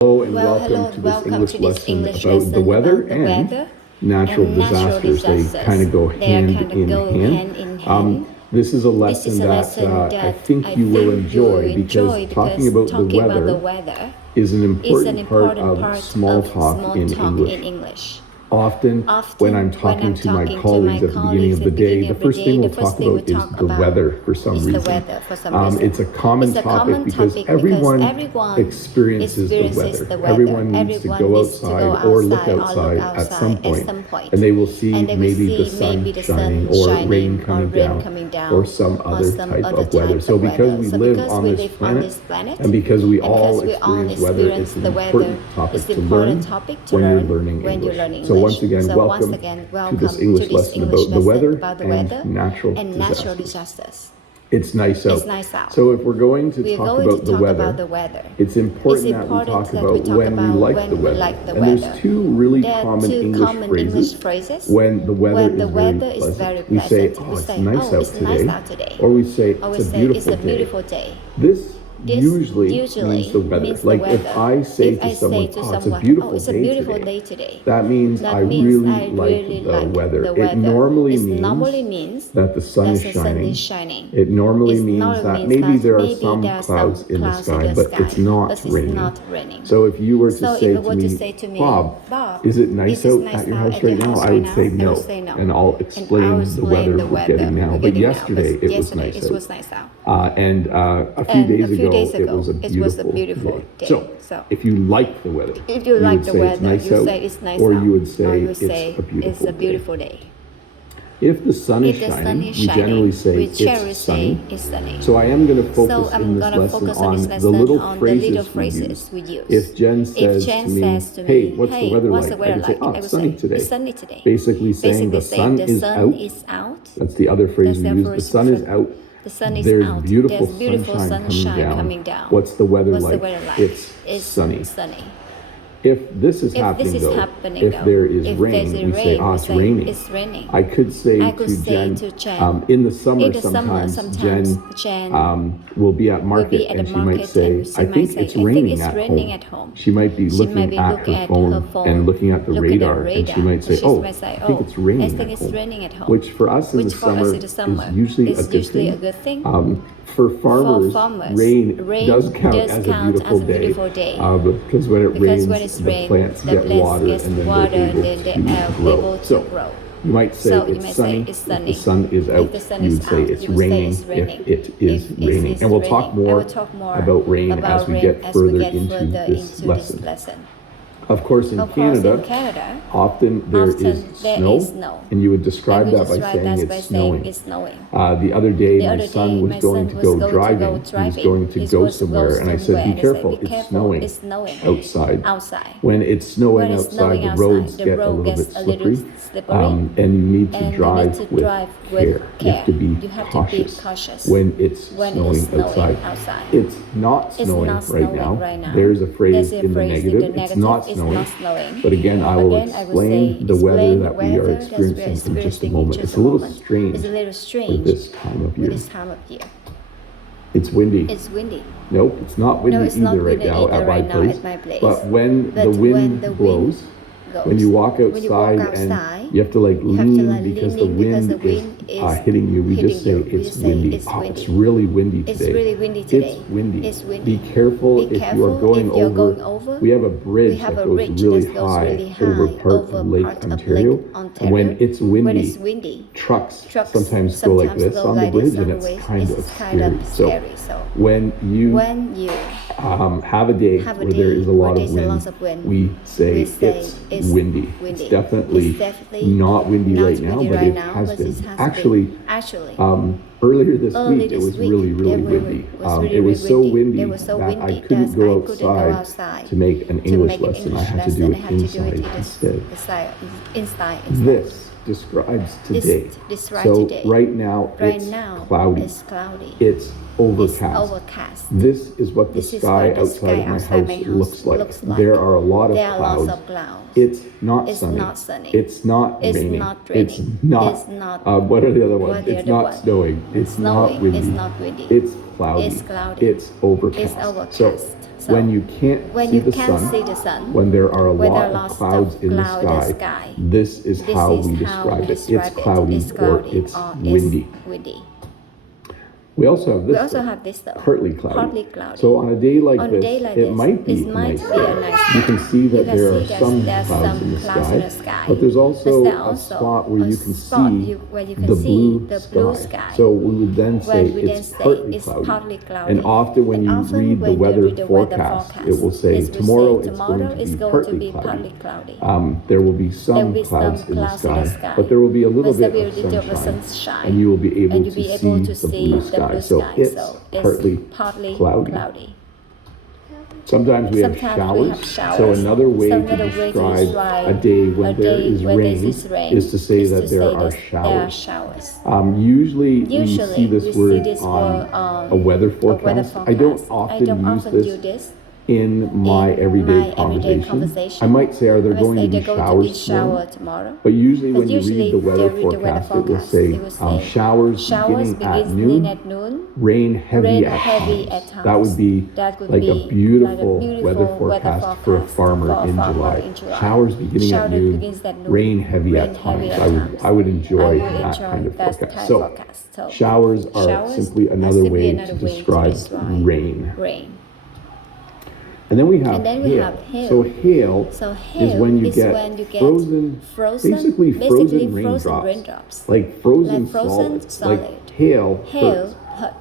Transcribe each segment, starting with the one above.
Hello and Hello, welcome to this welcome English to this lesson English about lesson the weather about the and weather natural and natural disasters. They disasters. kind of go They are hand kind of in go hand. hand in hand. This is a This is lesson a that lesson I that think you will enjoy because talking about the weather weather is an is an important part important of part small of talk small in talk English. in English. Often, when I'm talking to my colleagues at the beginning of the day, the first thing we'll talk about is the weather for some reason. It's a common topic because everyone experiences the weather. Everyone needs to go outside or look outside at some point, and they will see maybe the sun shining or rain coming down or some other type of weather. So because we live on this planet and because we all experience weather, it's an important topic to learn when you're learning English. So once again, welcome to this English lesson about the weather and natural disasters. It's nice out. So if we're going to talk about the weather, it's important that we talk about when we like the weather. And there's two really common English phrases when the weather is very pleasant. We say, oh, it's nice out today. Or we say, it's a beautiful day. This usually means the weather. Like if I say to someone, oh, it's a beautiful day today, that means I really like the weather. It normally means that the sun is shining. It normally means that maybe there are some clouds in the sky, but it's not raining. So if you were to say to me, Bob, is it nice out at your house right now? I would say no. And I'll explain the weather we're getting now. But yesterday it was nice out. And a few days ago, it was a beautiful day. So, if you like the weather, you would say it's nice out, or you would say it's a beautiful day. If the sun is shining, we generally say it's sunny. So I am going to focus in this lesson on the little phrases we use. If Jen says to me, hey, what's the weather like? I would say, oh, it's sunny today. Basically saying the sun is out. That's the other phrase we use. The sun is out. There's beautiful sunshine coming down. What's the weather like? It's sunny. If this is happening, if there is rain, we say, oh, it's raining. I could say to Jen, in the summer sometimes Jen will be at market and she might say, I think it's raining at home. She might be looking at her phone and looking at the radar and she might say, oh, I think it's raining at home. Which for us in the summer is usually a good thing. For farmers, rain does count as a beautiful day because when it rains, the plants get water and then they're able to grow. You might say it's sunny. If the sun is out, you would say it's raining if it is raining. And we'll talk more about rain as we get further into this lesson. Of course, in Canada, often there is snow, and you would describe that by saying it's snowing. The other day, my son was going to go driving. He was going to go somewhere, and I said, be careful, it's snowing outside. When it's snowing outside, the roads get a little bit slippery, and you need to drive with care. You have to be cautious when it's snowing outside. It's not snowing right now. There's a phrase in the negative. It's not snowing. But again, I will explain the weather that we are experiencing in just a moment. It's a little strange for this time of year. It's windy. Nope, it's not windy either right now at my place. But when the wind blows, when you walk outside and you have to lean because the wind is hitting you, we just say it's windy. Oh, it's really windy today. It's windy. Be careful if you are going over. We have a bridge that goes really high over part of Lake Ontario. And when it's windy, trucks sometimes go like this on the bridge and it's kind of scary. So when you have a day where there is a lot of wind, we say it's windy. It's definitely not windy right now, but it has been. Actually, earlier this week, it was really windy. It was so windy that I couldn't go outside to make an English lesson. I had to do it inside instead. This describes today. So right now, it's cloudy. It's overcast. This is what the sky outside my house looks like. There are a lot of clouds. It's not sunny. It's not raining. It's not. What are the other ones? It's not snowing. It's not windy. It's cloudy. It's overcast. So when you can't see the sun, when there are a lot of clouds in the sky, this is how we describe it. It's cloudy or it's windy. We also have this though, partly cloudy. So on a day like this, it might be a nice day. You can see that there are some clouds in the sky, but there's also a spot where you can see the blue sky. So we would then say it's partly cloudy. And often when you read the weather forecast, it will say tomorrow it's going to be partly cloudy. There will be some clouds in the sky, but there will be a little bit of sunshine, and you will be able to see the blue sky. So it's partly cloudy. Sometimes we have showers. So another way to describe a day when there is rain is to say that there are showers. Usually we see this word on a weather forecast. I don't often use this in my everyday conversation. I might say, are there going to be showers tomorrow? But usually when you read the weather forecast, it will say showers beginning at noon, rain heavy at times. That would be like a beautiful weather forecast for a farmer in July. Showers beginning at noon, rain heavy at times. I would enjoy that kind of forecast. So showers are simply another way to describe rain. And then we have hail. So hail is when you get frozen, basically frozen raindrops, like frozen solids. Like hail hurts.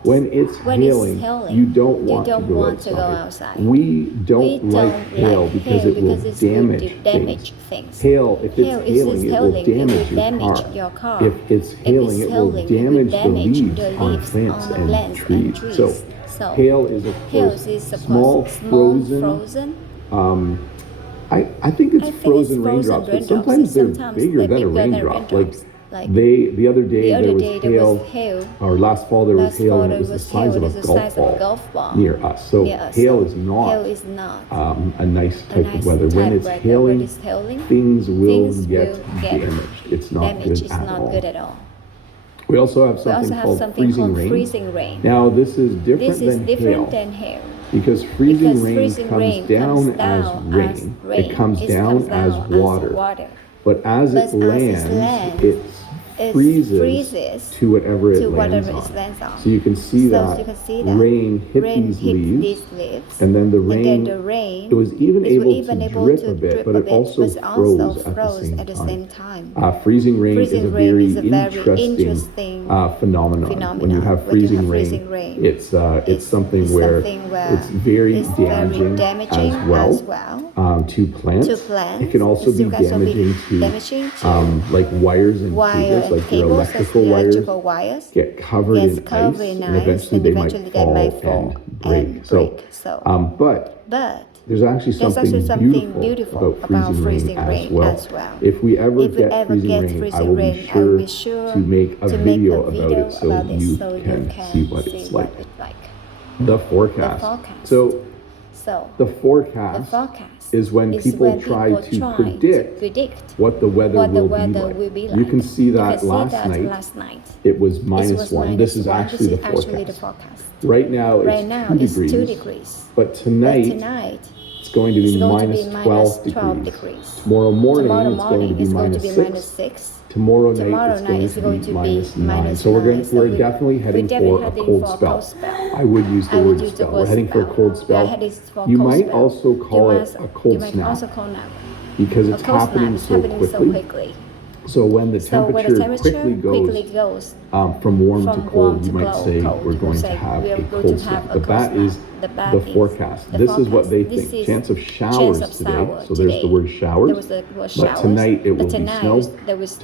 When it's hailing, you don't want to go outside. We don't like hail because it will damage things. Hail, if it's hailing, it will damage your car. If it's hailing, it will damage the leaves on plants and trees. So hail is, of course, small frozen. I think it's frozen raindrops, but sometimes they're bigger than a raindrop. Like the other day there was hail, or last fall there was hail, and it was the size of a golf ball near us. So hail is not a nice type of weather. When it's hailing, things will get damaged. It's not good at all. We also have something called freezing rain. Now this is different than hail. Because freezing rain comes down as rain. It comes down as water. But as it lands, it freezes to whatever it lands on. So you can see that rain hit these leaves, and then the rain, it was even able to drip a bit, but it also froze at the same time. Freezing rain is a very interesting phenomenon. When you have freezing rain, it's something where it's very damaging as well to plants. It can also be damaging to like wires and cables. Like your electrical wires get covered in ice, and eventually they might fall and break. But there's actually something beautiful about freezing rain as well. If we ever get freezing rain, I will be sure to make a video about it so you can see what it's like. The forecast. So the forecast is when people try to predict what the weather will be like. You can see that last night it was -1. This is actually the forecast. Right now it's 2 degrees. But tonight it's going to be -12 degrees. Tomorrow morning it's going to be -6. Tomorrow night it's going to be -9. So we're definitely heading for a cold spell. I would use the word spell. We're heading for a cold spell. You might also call it a cold snap because it's happening so quickly. So when the temperature quickly goes from warm to cold, you might say we're going to have a cold snap. But that is the forecast. This is what they think. Chance of showers today. So there's the word showers. But tonight it will be snow.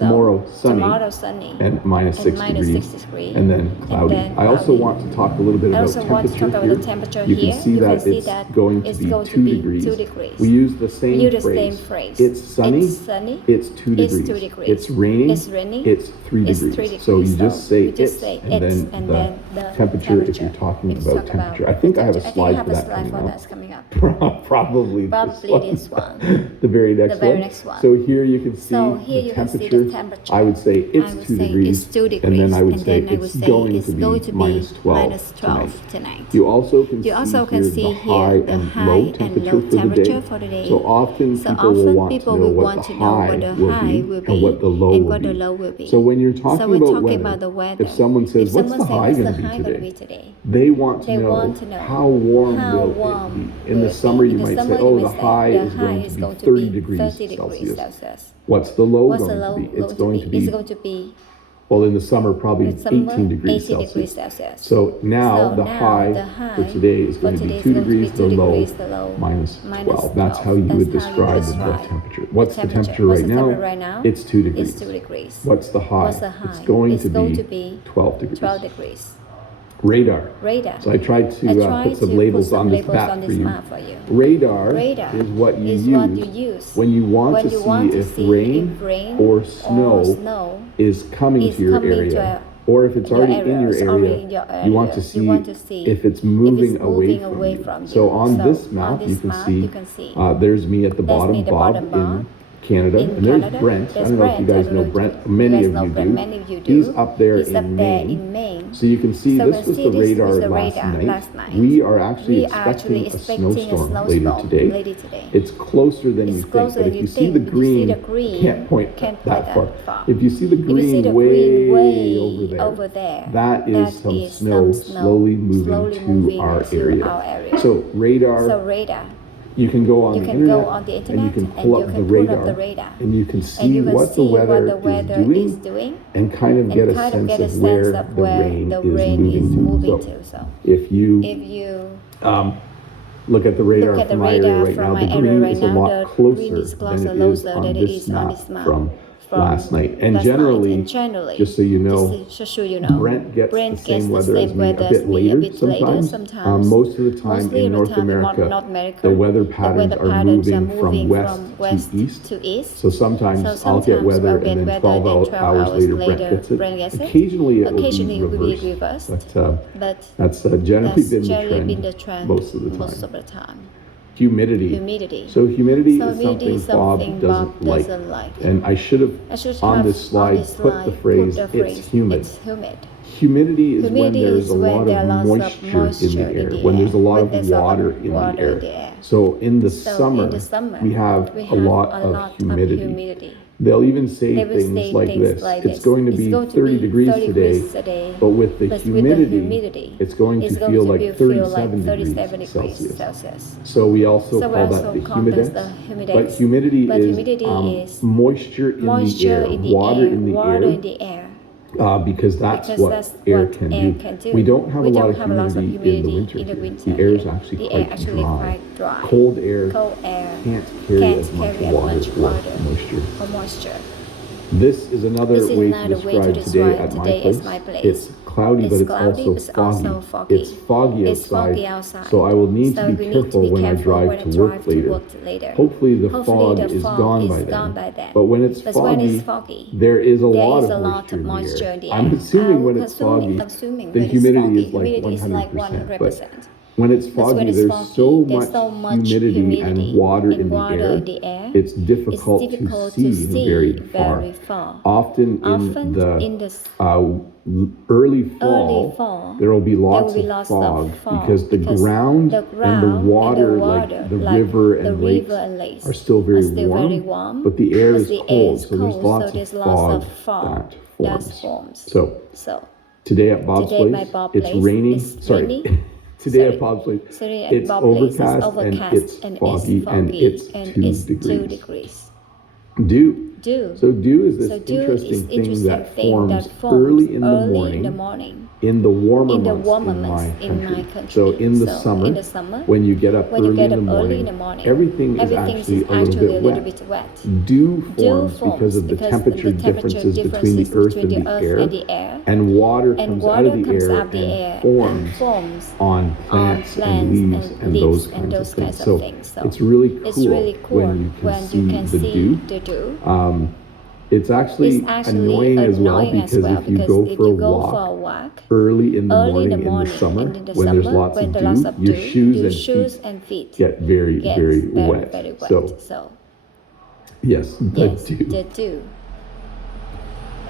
Tomorrow sunny and -6 degrees. And then cloudy. I also want to talk a little bit about temperature here. You can see that it's going to be 2 degrees. We use the same phrase. It's sunny. It's 2 degrees. It's raining. It's 3 degrees. So you just say it, and then the temperature if you're talking about temperature. I think I have a slide for that coming up. Probably this one. The very next one. So here you can see the temperature. I would say it's 2 degrees. And then I would say it's going to be minus 12 tonight. You also can see here the high and low temperature for the day. So often people will want to know what the high will be and what the low will be. So when you're talking about the weather, if someone says, what's the high going to be today? They want to know how warm will it be. In the summer, you might say, oh, the high is going to be 30 degrees Celsius. What's the low going to be? It's going to be, well, in the summer, probably 18 degrees Celsius. So now the high for today is going to be 2 degrees, the low minus 12. That's how you would describe the temperature. What's the temperature right now? It's 2 degrees. What's the high? It's going to be 12 degrees. Radar. So I tried to put some labels on this map for you. Radar is what you use when you want to see if rain or snow is coming to your area, or if it's already in your area, you want to see if it's moving away from you. So on this map, you can see there's me at the bottom, Bob in Canada, and there's Brent. I don't know if you guys know Brent. Many of you do. He's up there in Maine. So you can see this was the radar last night. We are actually expecting a snowstorm later today. It's closer than you think. But if you see the green, can't point that far. If you see the green way over there, that is some snow slowly moving to our area. So radar. You can go on the internet and you can pull up the radar and you can see what the weather is doing and kind of get a sense of where the rain is moving to. So if you look at the radar from my area right now, the green is a lot closer than it is on this map from last night. And generally, just so you know, Brent gets the same weather as me a bit later sometimes. Most of the time in North America, the weather patterns are moving from west to east. So sometimes I'll get weather and then 12 hours later Brent gets it. Occasionally it will be reversed, but that's generally been the trend most of the time. Humidity. So humidity is something Bob doesn't like. And I should have on this slide put the phrase, it's humid. Humidity is when there's a lot of moisture in the air, when there's a lot of water in the air. So in the summer, we have a lot of humidity. They'll even say things like this. It's going to be 30 degrees today, but with the humidity, it's going to feel like 37 degrees Celsius. So we also call that the humidex. But humidity is moisture in the air, water in the air. Because that's what air can do. We don't have a lot of humidity in the winter. The air is actually quite dry. Cold air can't carry as much water or moisture. This is another way to describe today at my place. It's cloudy, but it's also foggy. It's foggy outside, so I will need to be careful when I drive to work later. Hopefully the fog is gone by then. But when it's foggy, there is a lot of moisture in the air. I'm assuming when it's foggy, the humidity is like 100%. But when it's foggy, there's so much humidity and water in the air, it's difficult to see very far. Often in the early fall, there will be lots of fog because the ground and the water, like the river and lakes, are still very warm, but the air is cold, so there's lots of fog that forms. So today at Bob's place, it's raining. Today at Bob's place, it's overcast and it's foggy and it's 2 degrees. Dew. So dew is this interesting thing that forms early in the morning in the warmer months in my country. So in the summer, when you get up early in the morning, everything is actually a little bit wet. Dew forms because of the temperature differences between the earth and the air, and water comes out of the air and forms on plants and leaves and those kinds of things. So it's really cool when you can see the dew. It's actually annoying as well because if you go for a walk early in the morning in the summer when there's lots of dew, your shoes and feet get very, very wet. So yes, the dew.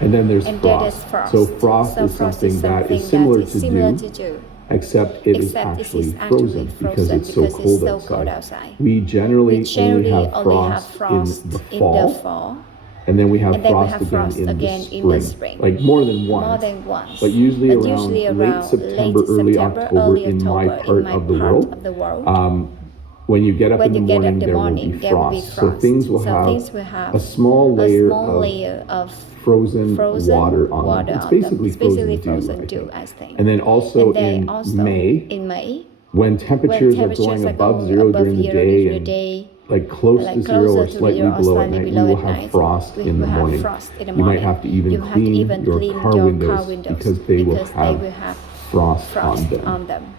And then there's frost. So frost is something that is similar to dew, except it is actually frozen because it's so cold outside. We generally only have frost in the fall. And then we have frost again in the spring. Like more than once. But usually around late September, early October in my part of the world. When you get up in the morning, there will be frost. So things will have a small layer of frozen water on them. It's basically frozen dew, I think. And then also in May, when temperatures are going above zero during the day and like close to zero or slightly below at night, you will have frost in the morning. You might have to even clean your car windows because they will have frost on them.